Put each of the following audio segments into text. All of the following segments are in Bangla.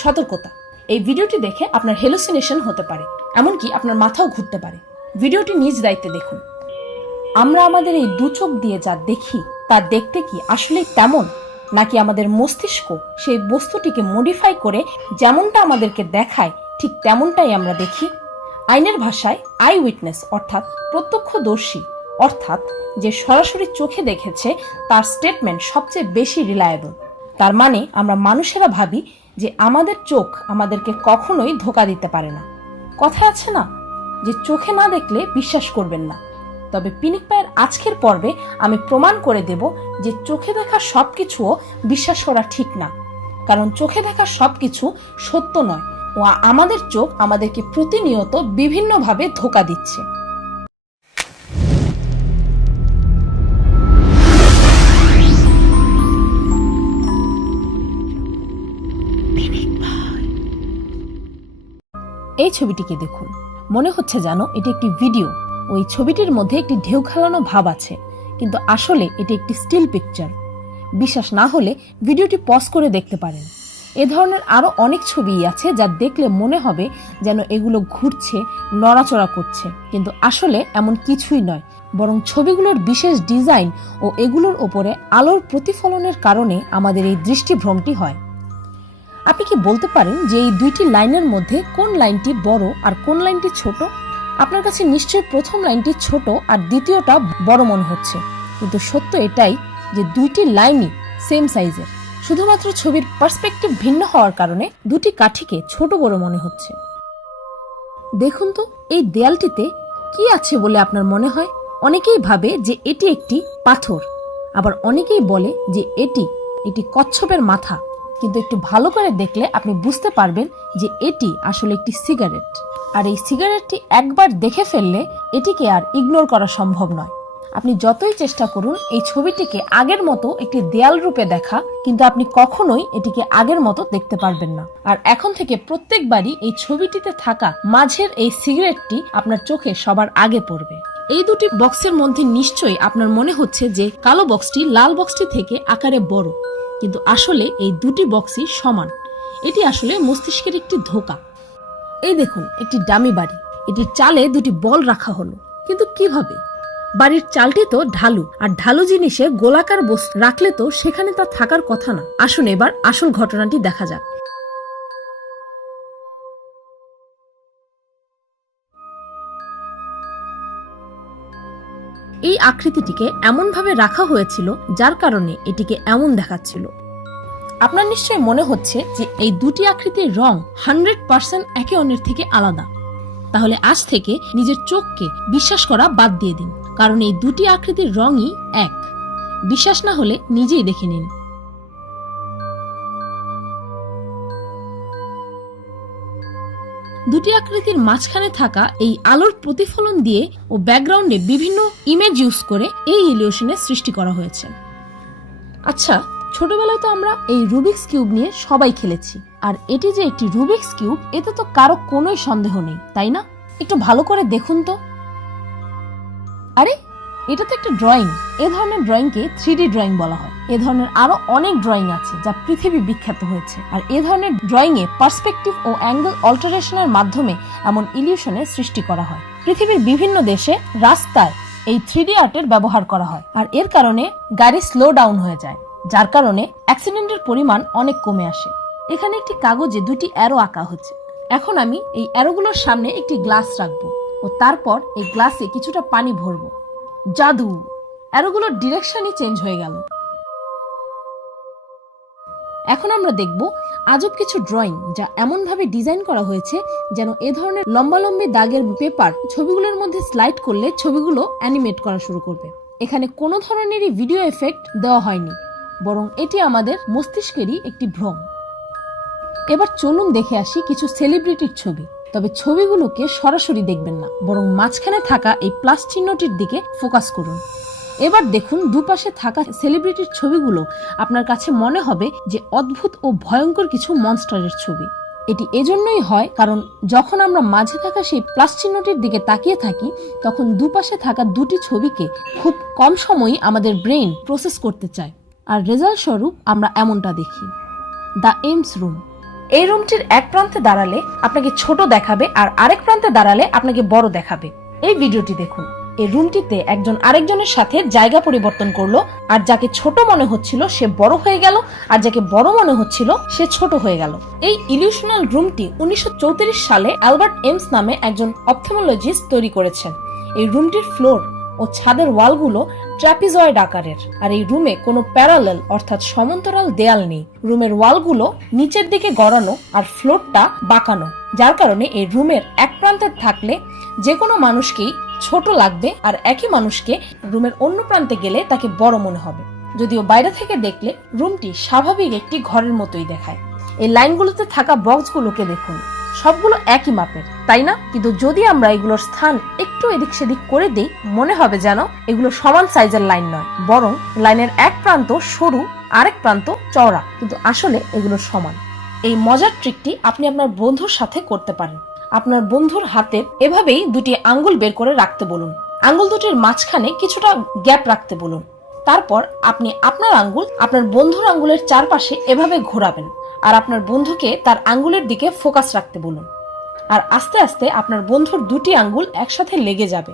সতর্কতা, এই ভিডিওটি দেখে আপনার হ্যালুসিনেশন হতে পারে, এমনকি আপনার মাথাও ঘুরতে পারে। ভিডিওটি নিজ দায়িত্বে দেখুন। আমরা আমাদের এই দু চোখ দিয়ে যা দেখি তা দেখতে কি আসলে তেমন, নাকি আমাদের মস্তিষ্ক সেই বস্তুটিকে মডিফাই করে যেমনটা আমাদেরকে দেখায় ঠিক তেমনটাই আমরা দেখি? আইনের ভাষায় আই উইটনেস অর্থাৎ প্রত্যক্ষদর্শী, অর্থাৎ যে সরাসরি চোখে দেখেছে তার স্টেটমেন্ট সবচেয়ে বেশি রিলায়েবল। তার মানে আমরা মানুষেরা ভাবি যে আমাদের চোখ আমাদেরকে কখনোই ধোঁকা দিতে পারে না। কথা আছে না যে চোখে না দেখলে বিশ্বাস করবেন না। তবে পিনিক পায়ের আজকের পর্বে আমি প্রমাণ করে দেব যে চোখে দেখা সবকিছুও বিশ্বাস করা ঠিক না, কারণ চোখে দেখা সবকিছু সত্য নয় ও আমাদের চোখ আমাদেরকে প্রতিনিয়ত বিভিন্নভাবে ধোঁকা দিচ্ছে। এই ছবিটিকে দেখুন, মনে হচ্ছে যেন এটি একটি ভিডিও। ওই ছবিটির মধ্যে একটি ঢেউ খেলানো ভাব আছে, কিন্তু আসলে এটি একটি স্টিল পিকচার। বিশ্বাস না হলে ভিডিওটি পজ করে দেখতে পারেন। এ ধরনের আরো অনেক ছবি আছে যা দেখলে মনে হবে যেন এগুলো ঘুরছে, নড়াচড়া করছে, কিন্তু আসলে এমন কিছুই নয়, বরং ছবিগুলোর বিশেষ ডিজাইন ও এগুলোর ওপরে আলোর প্রতিফলনের কারণে আমাদের এই দৃষ্টিভ্রমটি হয়। আপনি কি বলতে পারেন যে এই দুইটি লাইনের মধ্যে কোন লাইনটি বড় আর কোন লাইনটি ছোট? আপনার কাছে নিশ্চয়ই প্রথম লাইনটি ছোট আর দ্বিতীয়টা বড় মনে হচ্ছে, কিন্তু সত্য এটাই যে দুইটি লাইনই সেম সাইজের। শুধুমাত্র ছবির পার্সপেক্টিভ ভিন্ন হওয়ার কারণে দুটি কাঠিকে ছোট বড় মনে হচ্ছে। দেখুন তো এই দেয়ালটিতে কি আছে বলে আপনার মনে হয়? অনেকেই ভাবে যে এটি একটি পাথর, আবার অনেকেই বলে যে এটি কচ্ছপের মাথা, কিন্তু একটু ভালো করে দেখলে আপনি বুঝতে পারবেন যে এটি আসলে একটি সিগারেট। আর এই সিগারেটটি একবার দেখে ফেললে এটিকে আর ইগনোর করা সম্ভব নয়। আপনি যতই চেষ্টা করুন এই ছবিটিকে আগের মতো একটি দেয়াল রূপে দেখা, কিন্তু আপনি কখনোই এটিকে আগের মতো দেখতে পারবেন না। আর এখন থেকে প্রত্যেকবারই এই ছবিটিতে থাকা মাঝের এই সিগারেটটি আপনার চোখে সবার আগে পড়বে। এই দুটি বক্সের মধ্যে নিশ্চয়ই আপনার মনে হচ্ছে যে কালো বক্সটি লাল বক্সটি থেকে আকারে বড়, কিন্তু আসলে এই দুটি বক্সই সমান। এটি আসলে মস্তিষ্কের একটি ধোঁকা। এই দেখুন একটি ডামি বাড়ি, এটির চালে দুটি বল রাখা হলো, কিন্তু কিভাবে? বাড়ির চালটি তো ঢালু, আর ঢালু জিনিসে গোলাকার বস্তু রাখলে তো সেখানে তা থাকার কথা না। আসুন এবার আসল ঘটনাটি দেখা যাক। এই আকৃতিটিকে এমন ভাবে রাখা হয়েছিল যার কারণে এটিকে এমন দেখাচ্ছিল। আপনার নিশ্চয়ই মনে হচ্ছে যে এই দুটি আকৃতির রং 100% একে অন্যের থেকে আলাদা। তাহলে আজ থেকে নিজের চোখকে বিশ্বাস করা বাদ দিয়ে দিন, কারণ এই দুটি আকৃতির রঙই এক। বিশ্বাস না হলে নিজেই দেখে নিন। দুটি আকৃতির মাঝখানে থাকা এই আলোর প্রতিফলন দিয়ে ও ব্যাকগ্রাউন্ডে বিভিন্ন ইমেজ ইউজ করে এই ইলিউশনের সৃষ্টি করা হয়েছে। আচ্ছা, ছোটবেলায় তো আমরা এই রুবিক্স কিউব নিয়ে সবাই খেলেছি, আর এটি যে একটি রুবিক্স কিউব এতে তো কারো কোনোই সন্দেহ নেই, তাই না? একটু ভালো করে দেখুন তো। আরে এটা তো একটা ড্রয়িং। এ ধরনের ড্রয়িংকে 3D ড্রয়িং বলা হয়। এ ধরনের আরো অনেক ড্রয়িং আছে যা পৃথিবী বিখ্যাত হয়েছে, আর এ ধরনের ড্রয়িং এ পার্সপেক্টিভ ও অ্যাঙ্গেল অল্টারেশনের মাধ্যমে এমন ইলিউশনের সৃষ্টি করা হয়। পৃথিবীর বিভিন্ন দেশে রাস্তায় এই 3D আর্টের ব্যবহার করা হয়, আর এর কারণে গাড়ি স্লো ডাউন হয়ে যায়, যার কারণে অ্যাক্সিডেন্টের পরিমাণ অনেক কমে আসে। এখানে একটি কাগজে দুটি অ্যারো আঁকা হচ্ছে। এখন আমি এই অ্যারোগুলোর সামনে একটি গ্লাস রাখবো ও তারপর এই গ্লাসে কিছুটা পানি ভরবো। জাদু! অ্যারোগুলোর ডিরেকশনই চেঞ্জ হয়ে গেল। এখন আমরা দেখব আজব কিছু ড্রয়িং যা এমন ভাবে ডিজাইন করা হয়েছে যেন এ ধরনের লম্বালম্বি দাগের পেপার ছবিগুলোর মধ্যে স্লাইড করলে ছবিগুলো অ্যানিমেট করা শুরু করবে। এখানে কোনো ধরনেরই ভিডিও এফেক্ট দেওয়া হয়নি, বরং এটি আমাদের মস্তিষ্কেরই একটি ভ্রম। এবার চলুন দেখে আসি কিছু সেলিব্রিটির ছবি। তবে ছবিগুলোকে সরাসরি দেখবেন না, বরং মাঝখানে থাকা এই প্লাস চিহ্নটির দিকে ফোকাস করুন। এবার দেখুন দুপাশে থাকা সেলিব্রিটির ছবিগুলো আপনার কাছে মনে হবে যে অদ্ভুত ও ভয়ঙ্কর কিছু মনস্টারের ছবি। এটি এজন্যই হয় কারণ যখন আমরা মাঝে থাকা সেই প্লাস চিহ্নটির দিকে তাকিয়ে থাকি, তখন দুপাশে থাকা দুটি ছবিকে খুব কম সময়ই আমাদের ব্রেইন প্রসেস করতে চায়, আর রেজাল্ট স্বরূপ আমরা এমনটা দেখি। দ্য এমস রুম, এই রুমটির এক প্রান্তে দাঁড়ালে আপনাকে ছোট দেখাবে আর আরেক প্রান্তে দাঁড়ালে আপনাকে বড় দেখাবে। এই ভিডিওটি দেখুন। এই রুমটিতে একজন আরেকজনের সাথে জায়গা পরিবর্তন করলো, আর যাকে ছোট মনে হচ্ছিল সে বড় হয়ে গেল, আর যাকে বড় মনে হচ্ছিল সে ছোট হয়ে গেল। এই ইলিউশনাল রুমটি 1934 সালে অ্যালবার্ট এমস নামে একজন অপথেমোলজিস্ট তৈরি করেছেন। এই রুমটির ফ্লোর ও ছাদের ওয়ালগুলো ট্র্যাপিজয়েড আকারের, আর এই রুমে কোনো প্যারালেল অর্থাৎ সমান্তরাল দেয়াল নেই। রুমের ওয়ালগুলো নিচের দিকে গড়ানো আর ফ্লোরটা বাঁকানো, যার কারণে এই রুমের এক প্রান্তে থাকলে যে কোনো মানুষকেই ছোট লাগবে, আর একই মানুষকে রুমের অন্য প্রান্তে গেলে তাকে বড় মনে হবে। যদিও বাইরে থেকে দেখলে রুমটি স্বাভাবিক একটি ঘরের মতোই দেখায়। এই লাইনগুলোতে থাকা বক্সগুলোকে দেখুন, সবগুলো একই মাপের, তাই না? কিন্তু যদি আমরা এগুলোর স্থান একটু এদিক সেদিক করে দিই, মনে হবে যেন এগুলো সমান সাইজের লাইন নয়, বরং লাইনের এক প্রান্ত সরু আরেক প্রান্ত চওড়া, কিন্তু আসলে এগুলো সমান। এই মজার ট্রিকটি আপনি আপনার বন্ধুর সাথে করতে পারেন। আপনার বন্ধুর হাতের এভাবেই দুটি আঙ্গুল বের করে রাখতে বলুন। আঙ্গুল দুটির মাঝখানে কিছুটা গ্যাপ রাখতে বলুন। তারপর আপনি আপনার আঙ্গুল আপনার বন্ধুর আঙ্গুলের চারপাশে এভাবে ঘোরাবেন, আর আপনার বন্ধুকে তার আঙ্গুলের দিকে ফোকাস রাখতে বলুন। আর আস্তে আস্তে আপনার বন্ধুর দুটি আঙ্গুল একসাথে লেগে যাবে,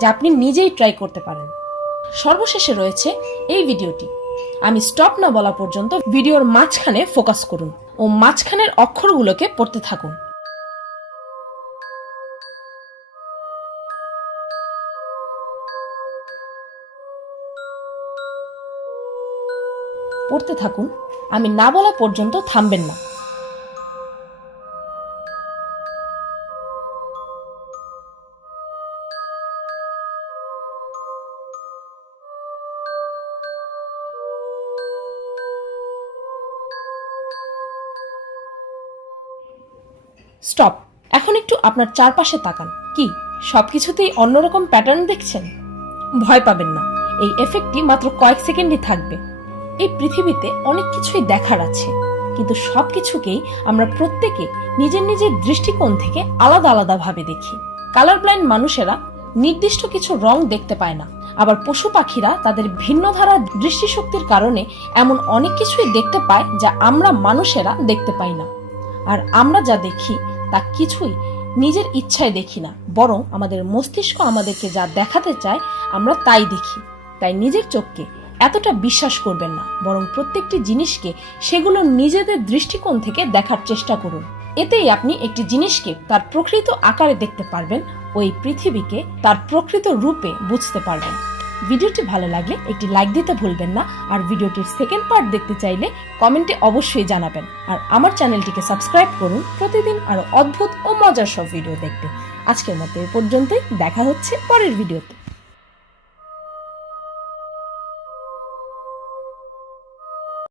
যা আপনি নিজেই ট্রাই করতে পারেন। সর্বশেষে রয়েছে এই ভিডিওটি। আমি স্টপ না বলা পর্যন্ত ভিডিওর মাঝখানে ফোকাস করুন ও মাঝখানের অক্ষরগুলোকে পড়তে থাকুন। পড়তে থাকুন, আমি না বলা পর্যন্ত থামবেন না। স্টপ। এখন একটু আপনার চারপাশে তাকান। কি সবকিছুতেই অন্যরকম প্যাটার্ন দেখছেন? ভয় পাবেন না, এই এফেক্টটি মাত্র কয়েক সেকেন্ডই থাকবে। এই পৃথিবীতে অনেক কিছুই দেখার আছে, কিন্তু সবকিছুকেই আমরা প্রত্যেকে নিজের নিজের দৃষ্টিকোণ থেকে আলাদা আলাদা ভাবে দেখি। কালার ব্লাইন্ড মানুষেরা নির্দিষ্ট কিছু রং দেখতে পায় না, আবার পশু পাখিরা তাদের ভিন্ন ধারার দৃষ্টিশক্তির কারণে এমন অনেক কিছুই দেখতে পায় যা আমরা মানুষেরা দেখতে পাই না। আর আমরা যা দেখি তা কিছুই নিজের ইচ্ছায় দেখি না, বরং আমাদের মস্তিষ্ক আমাদেরকে যা দেখাতে চায় আমরা তাই দেখি। তাই নিজের চোখকে এতটা বিশ্বাস করবেন না, বরং প্রত্যেকটি জিনিসকে সেগুলো নিজেদের দৃষ্টিকোণ থেকে দেখার চেষ্টা করুন। এতেই আপনি একটি জিনিসকে তার প্রকৃত আকারে দেখতে পারবেন, ওই পৃথিবীকে তার প্রকৃত রূপে বুঝতে পারবেন। ভিডিওটি ভালো লাগলে একটি লাইক দিতে ভুলবেন না, আর ভিডিওটির সেকেন্ড পার্ট দেখতে চাইলে কমেন্টে অবশ্যই জানাবেন। আর আমার চ্যানেলটিকে সাবস্ক্রাইব করুন প্রতিদিন আরো অদ্ভুত ও মজার সব ভিডিও দেখতে। আজকের মতো এ পর্যন্তই, দেখা হচ্ছে পরের ভিডিওতে।